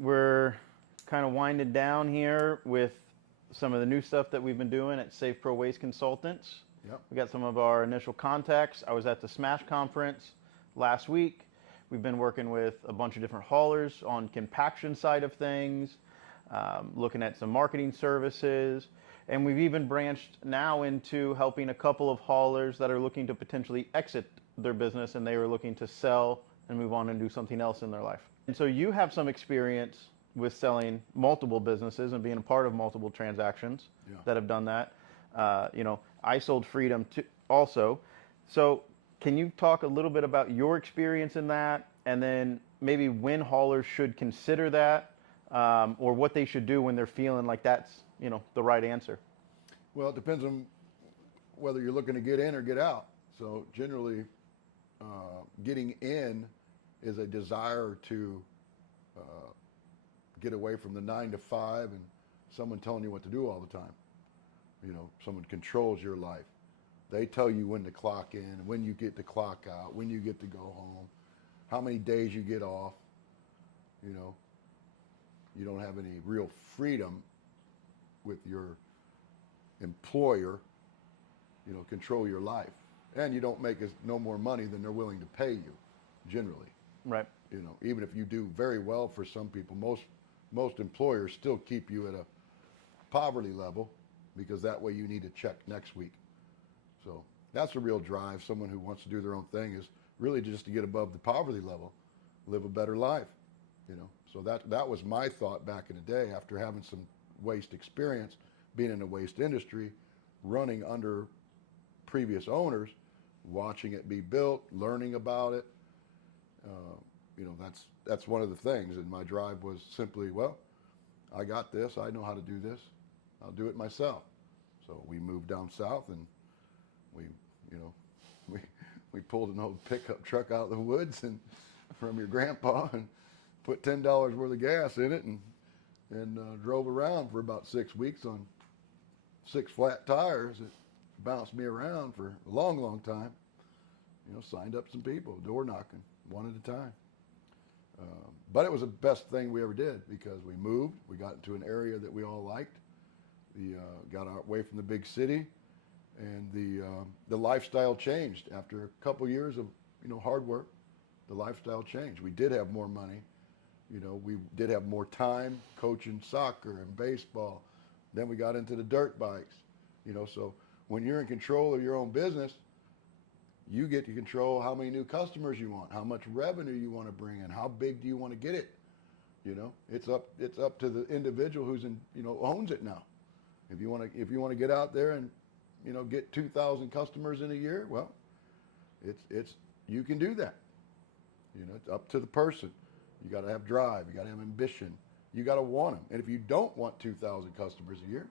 we're kind of winding down here with some of the new stuff that we've been doing at Safe Pro Waste Consultants. Yep. We got some of our initial contacts. I was at the Smash conference last week. We've been working with a bunch of different haulers on compaction side of things, looking at some marketing services, and we've even branched now into helping a couple of haulers that are looking to potentially exit their business and they are looking to sell and move on and do something else in their life. And so you have some experience with selling multiple businesses and being a part of multiple transactions that have done that. I sold Freedom also. So can you talk a little bit about your experience in that, and then maybe when haulers should consider that, or what they should do when they're feeling like that's the right answer? Well, it depends on whether you're looking to get in or get out. So generally, getting in is a desire to get away from the 9 to 5 and someone telling you what to do all the time. Someone controls your life. They tell you when to clock in, when you get to clock out, when you get to go home, how many days you get off. You don't have any real freedom with your employer, control your life. And you don't make no more money than they're willing to pay you, generally. Right. Even if you do very well for some people, most employers still keep you at a poverty level because that way you need to check next week. So that's a real drive. Someone who wants to do their own thing is really just to get above the poverty level, live a better life. So that was my thought back in the day after having some waste experience, being in the waste industry, running under previous owners, watching it be built, learning about it. That's one of the things. And my drive was simply, well, I got this. I know how to do this. I'll do it myself. So we moved down south, and we pulled an old pickup truck out of the woods and from your grandpa and put $10 worth of gas in it and drove around for about 6 weeks on 6 flat tires. It bounced me around for a long, long time. Signed up some people, door knocking, one at a time. But it was the best thing we ever did because we moved. We got into an area that we all liked. We got away from the big city, and the lifestyle changed after a couple years of hard work. The lifestyle changed. We did have more money. We did have more time coaching soccer and baseball. Then we got into the dirt bikes. So when you're in control of your own business, you get to control how many new customers you want, how much revenue you want to bring in, how big do you want to get it. It's up to the individual who's owns it now. If you want to get out there and get 2,000 customers in a year, well, it's you can do that. It's up to the person. You got to have drive. You got to have ambition. You got to want them. And if you don't want 2,000 customers a year,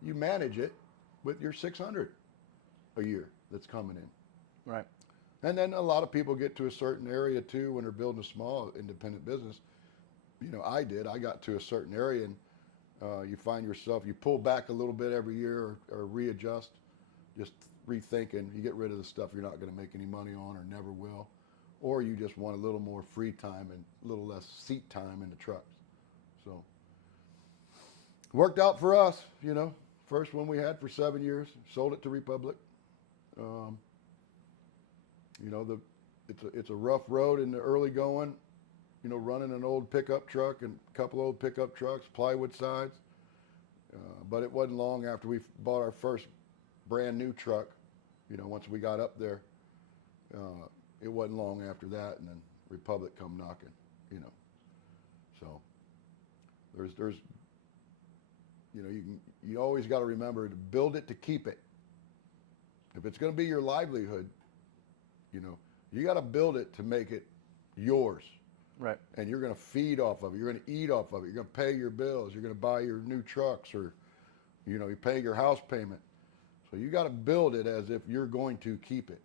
you manage it with your 600 a year that's coming in. Right. And then a lot of people get to a certain area too when they're building a small independent business. I did. I got to a certain area, and you find yourself, you pull back a little bit every year or readjust, just rethinking. You get rid of the stuff you're not going to make any money on or never will. Or you just want a little more free time and a little less seat time in the trucks. So worked out for us, First one we had for 7 years, sold it to Republic. It's a rough road in the early going, running an old pickup truck and a couple old pickup trucks, plywood sides. But it wasn't long after we bought our first brand new truck, once we got up there. It wasn't long after that, and then Republic come knocking, So there's you always got to remember to build it to keep it. If it's going to be your livelihood, you got to build it to make it yours. Right. And you're going to feed off of it. You're going to eat off of it. You're going to pay your bills. You're going to buy your new trucks, or you pay your house payment. So you got to build it as if you're going to keep it.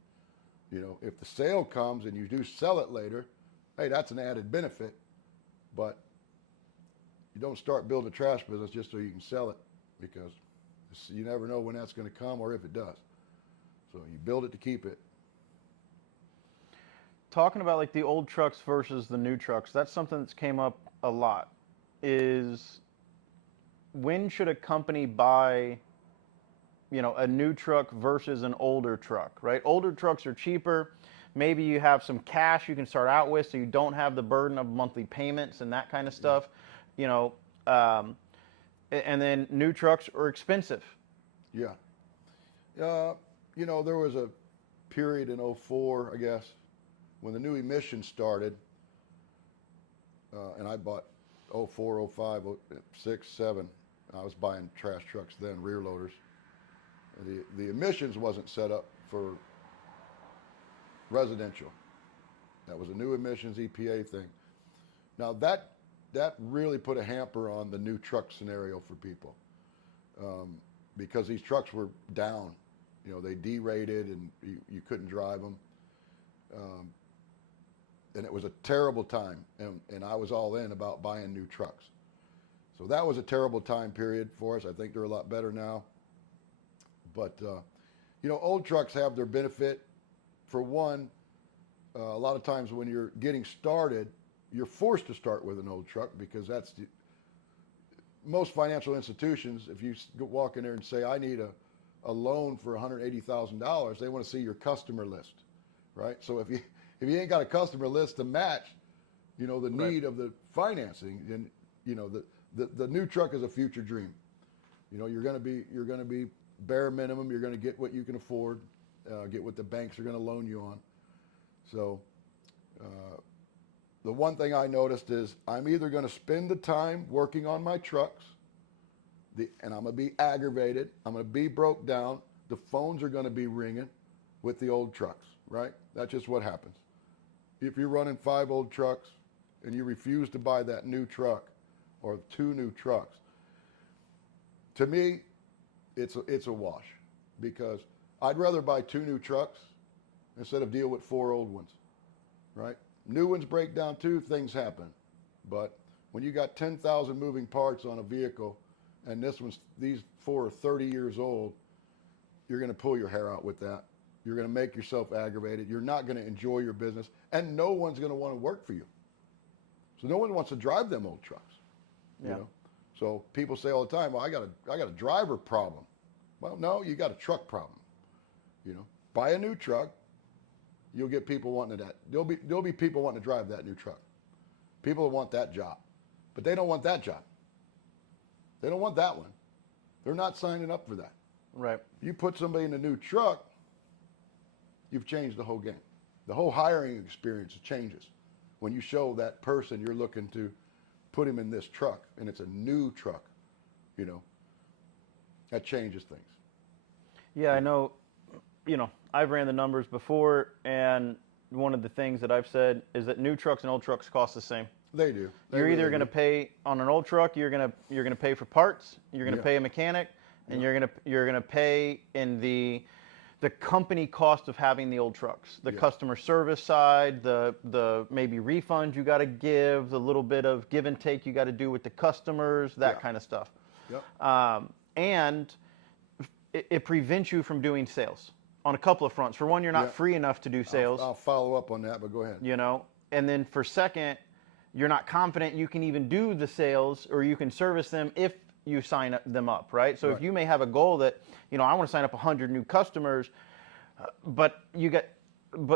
If the sale comes and you do sell it later, hey, that's an added benefit. But you don't start building a trash business just so you can sell it, because you never know when that's going to come or if it does. So you build it to keep it. Talking about like the old trucks versus the new trucks, that's something that's came up a lot is, when should a company buy, a new truck versus an older truck, right? Older trucks are cheaper. Maybe you have some cash you can start out with, so you don't have the burden of monthly payments and that kind of stuff. You know, and then new trucks are expensive. Yeah. There was a period in '04, I guess, when the new emissions started, and I bought '04, '05, '06, '07. I was buying trash trucks then, rear loaders. The emissions wasn't set up for residential. That was a new emissions EPA thing. Now that really put a hamper on the new truck scenario for people, because these trucks were down. They derated and you couldn't drive them. And it was a terrible time, and I was all in about buying new trucks. So that was a terrible time period for us. I think they're a lot better now. But, old trucks have their benefit. For one, a lot of times when you're getting started, you're forced to start with an old truck, because most financial institutions, if you walk in there and say, I need a loan for $180,000, they want to see your customer list, right? So if you ain't got a customer list to match, the need of the financing, then, the new truck is a future dream. You're going to be bare minimum. You're going to get what you can afford, get what the banks are going to loan you on. So the one thing I noticed is I'm either going to spend the time working on my trucks, and I'm going to be aggravated. I'm going to be broke down. The phones are going to be ringing with the old trucks, right? That's just what happens. If you're running 5 old trucks and you refuse to buy that new truck or 2 new trucks, to me, it's a wash, because I'd rather buy 2 new trucks instead of deal with 4 old ones, right? New ones break down too, things happen. But when you got 10,000 moving parts on a vehicle, and these 4 are 30 years old, you're going to pull your hair out with that. You're going to make yourself aggravated. You're not going to enjoy your business, and no one's going to want to work for you. So no one wants to drive them old trucks. Yeah. So people say all the time, well, I got a driver problem. Well, no, you got a truck problem. Buy a new truck, you'll get people wanting that. There'll be people wanting to drive that new truck. People want that job, but they don't want that job. They don't want that one. They're not signing up for that. Right. You put somebody in a new truck, you've changed the whole game. The whole hiring experience changes when you show that person you're looking to put him in this truck, and it's a new truck. That changes things. Yeah, I know. I've ran the numbers before, and one of the things that I've said is that new trucks and old trucks cost the same. They do. You're either going to pay on an old truck. You're going to pay for parts. You're going to pay a mechanic, and you're going to pay in the company cost of having the old trucks, the customer service side, the maybe refunds you got to give, the little bit of give and take you got to do with the customers, that kind of stuff. Yep. And it prevents you from doing sales on a couple of fronts. For one, you're not free enough to do sales. I'll follow up on that, but go ahead. And then for second, you're not confident you can even do the sales or you can service them if you sign them up, right? So if you may have a goal that, I want to sign up 100 new customers, but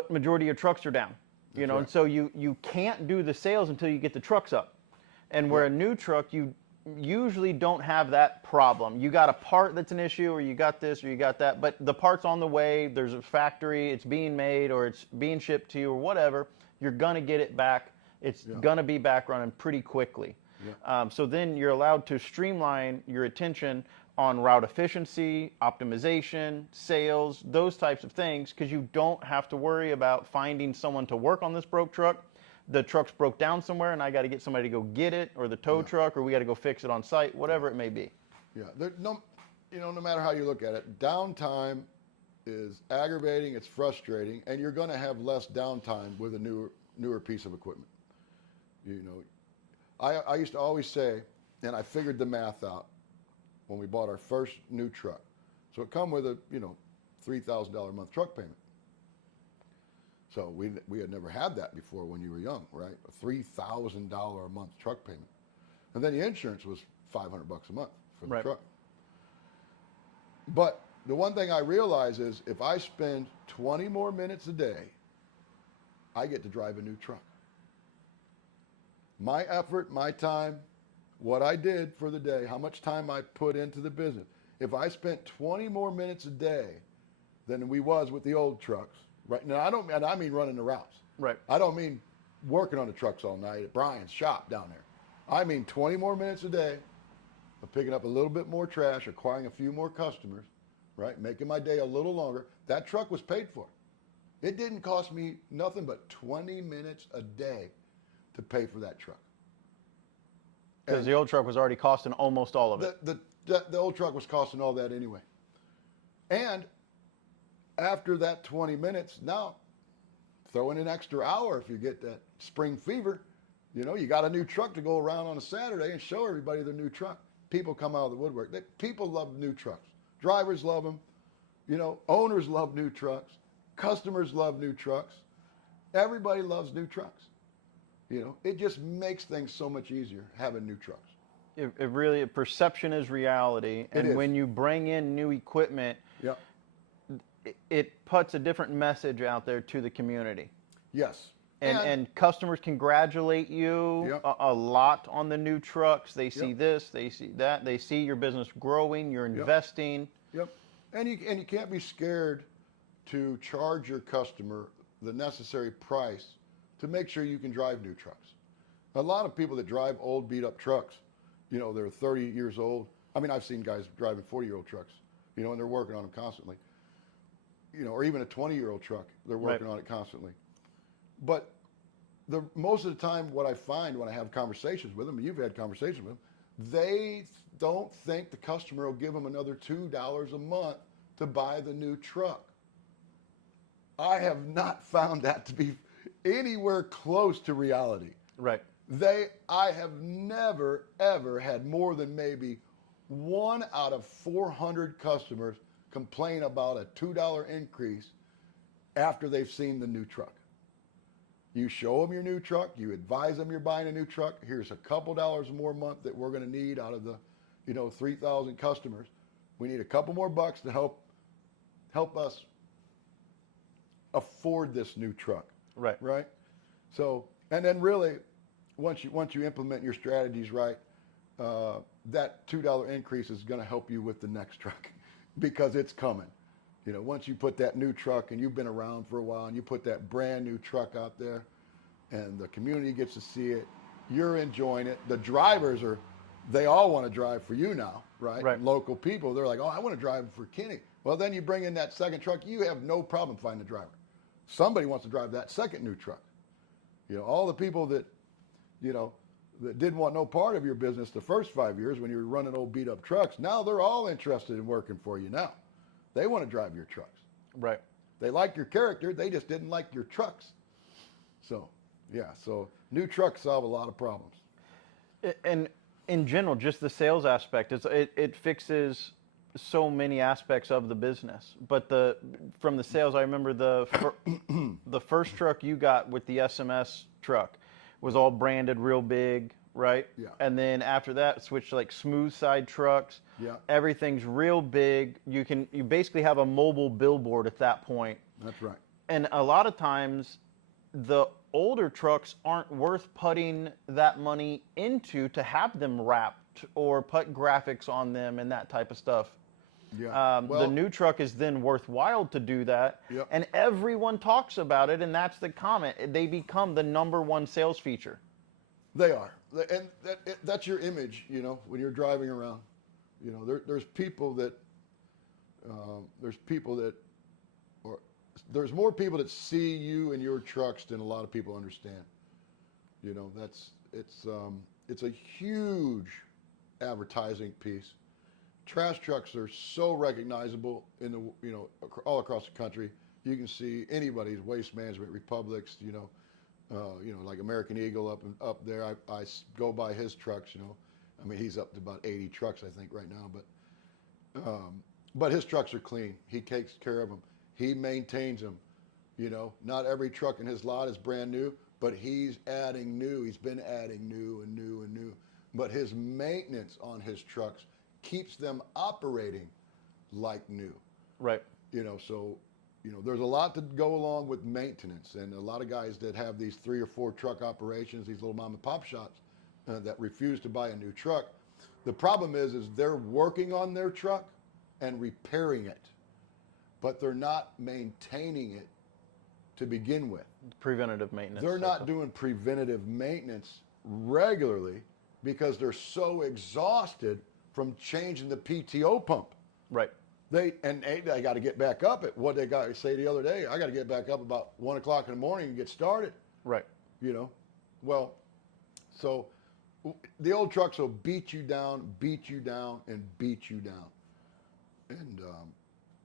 majority of trucks are down, and so you can't do the sales until you get the trucks up. And where a new truck, you usually don't have that problem. You got a part that's an issue, or you got this, or you got that, but the part's on the way, there's a factory, it's being made, or it's being shipped to you, or whatever, you're gonna get it back. It's gonna be back running pretty quickly. So then you're allowed to streamline your attention on route efficiency, optimization, sales, those types of things, because you don't have to worry about finding someone to work on this broke truck. The truck's broke down somewhere and I got to get somebody to go get it, or the tow truck, or we got to go fix it on site, whatever it may be. Yeah, no matter how you look at it, downtime is aggravating, it's frustrating, and you're going to have less downtime with a newer piece of equipment. I used to always say, and I figured the math out when we bought our first new truck. So it come with a $3,000 a month truck payment. So we had never had that before when you were young, right? A $3,000 a month truck payment. And then the insurance was $500 a month for the Right. truck. But the one thing I realize is if I spend 20 more minutes a day, I get to drive a new truck. My effort, my time, what I did for the day, how much time I put into the business. If I spent 20 more minutes a day than we was with the old trucks, right? Now I mean running the routes. Right. I don't mean working on the trucks all night at Brian's shop down there. I mean 20 more minutes a day of picking up a little bit more trash, acquiring a few more customers, right? Making my day a little longer. That truck was paid for. It didn't cost me nothing but 20 minutes a day to pay for that truck. Because the old truck was already costing almost all of it. The old truck was costing all that anyway. And after that 20 minutes, now throw in an extra hour if you get that spring fever. You know, you got a new truck to go around on a Saturday and show everybody the new truck. People come out of the woodwork. People love new trucks. Drivers love them. You know, owners love new trucks. Customers love new trucks. Everybody loves new trucks. You know, it just makes things so much easier having new trucks. It really, perception is reality. And is. when you bring in new equipment, Yeah. it puts a different message out there to the community. Yes. And customers congratulate you Yep. a lot on the new trucks. They see Yep. this, they see that, they see your business growing, you're investing. Yep. And you can't be scared to charge your customer the necessary price to make sure you can drive new trucks. A lot of people that drive old beat up trucks, you know, they're 30 years old. I mean, I've seen guys driving 40-year-old trucks, you know, and they're working on them constantly. You know, or even a 20-year-old truck, they're working on it constantly. But most of the time, what I find when I have conversations with them, and you've had conversations with them, they don't think the customer will give them another $2 a month to buy the new truck. I have not found that to be anywhere close to reality. Right. I have never, ever had more than maybe 1 out of 400 customers complain about a $2 increase after they've seen the new truck. You show them your new truck, you advise them you're buying a new truck. Here's a couple dollars more a month that we're going to need out of the, 3,000 customers. We need a couple more bucks to help us afford this new truck. Right. Right. So, and then really, once you implement your strategies right, that $2 increase is going to help you with the next truck because it's coming. You know, once you put that new truck and you've been around for a while and you put that brand new truck out there and the community gets to see it, you're enjoying it. The drivers they all want to drive for you now, right? Right. Local people, they're like, oh, I want to drive for Kenny. Well, then you bring in that second truck, you have no problem finding a driver. Somebody wants to drive that second new truck. You know, all the people that didn't want no part of your business the first 5 years when you were running old beat up trucks, now they're all interested in working for you now. They want to drive your trucks. Right. They like your character, they just didn't like your trucks. So, yeah, so new trucks solve a lot of problems. And in general, just the sales aspect, it fixes so many aspects of the business. But from the sales, I remember the first truck you got with the SMS truck was all branded real big, right? Yeah. And then after that, switched to like smooth side trucks. Yeah. Everything's real big. You basically have a mobile billboard at that point. That's right. And a lot of times, the older trucks aren't worth putting that money into to have them wrapped or put graphics on them and that type of stuff. Yeah. The new truck is then worthwhile to do that. Yep. And everyone talks about it, and that's the comment. They become the number 1 sales feature. They are. And that's your image, when you're driving around. There's people that, there's more people that see you and your trucks than a lot of people understand. It's a huge advertising piece. Trash trucks are so recognizable all across the country. You can see anybody's Waste Management Republics, like American Eagle up there. I go by his trucks, I mean, he's up to about 80 trucks, I think, right now. But his trucks are clean. He takes care of them. He maintains them. You know, not every truck in his lot is brand new, but he's adding new. He's been adding new and new and new. But his maintenance on his trucks keeps them operating like new. Right. You know, so, you know, there's a lot to go along with maintenance. And a lot of guys that have these 3 or 4 truck operations, these little mom and pop shops that refuse to buy a new truck. The problem is they're working on their truck and repairing it, but they're not maintaining it to begin with. Preventative maintenance. They're not doing preventative maintenance regularly because they're so exhausted from changing the PTO pump. Right. They got to get back up at what they got to say the other day. I got to get back up about 1 o'clock in the morning and get started. Right. You know, well, so the old trucks will beat you down, and beat you down. And,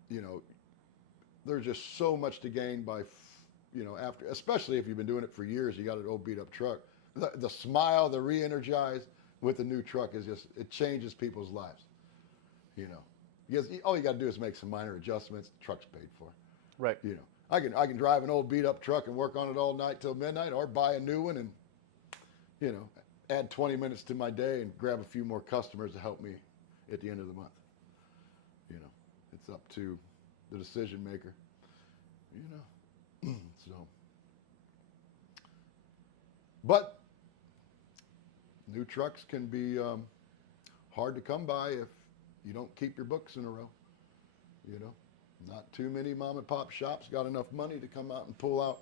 you know, there's just so much to gain by, you know, after, especially if you've been doing it for years, you got an old beat up truck. The smile, the re-energized with the new truck is just, it changes people's lives, you know. Because all you got to do is make some minor adjustments. The truck's paid for. Right. You know, I can drive an old beat up truck and work on it all night till midnight, or buy a new one and, you know, add 20 minutes to my day and grab a few more customers to help me at the end of the month. You know, it's up to the decision maker. You know, so. But new trucks can be hard to come by if you don't keep your books in a row. You know, not too many mom and pop shops got enough money to come out and pull out,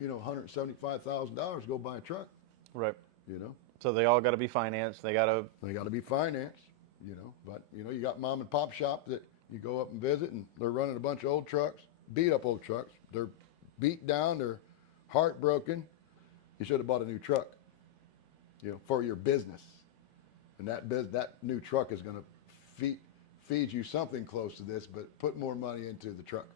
you know, $175,000 to go buy a truck. Right. You know, So they all got to be financed. They got to. they got to be financed. You know, but you know, you got mom and pop shops that you go up and visit, and they're running a bunch of old trucks, beat up old trucks. They're beat down. They're heartbroken. You should have bought a new truck. You know, for your business, and that new truck is going to feed you something close to this, but put more money into the truck.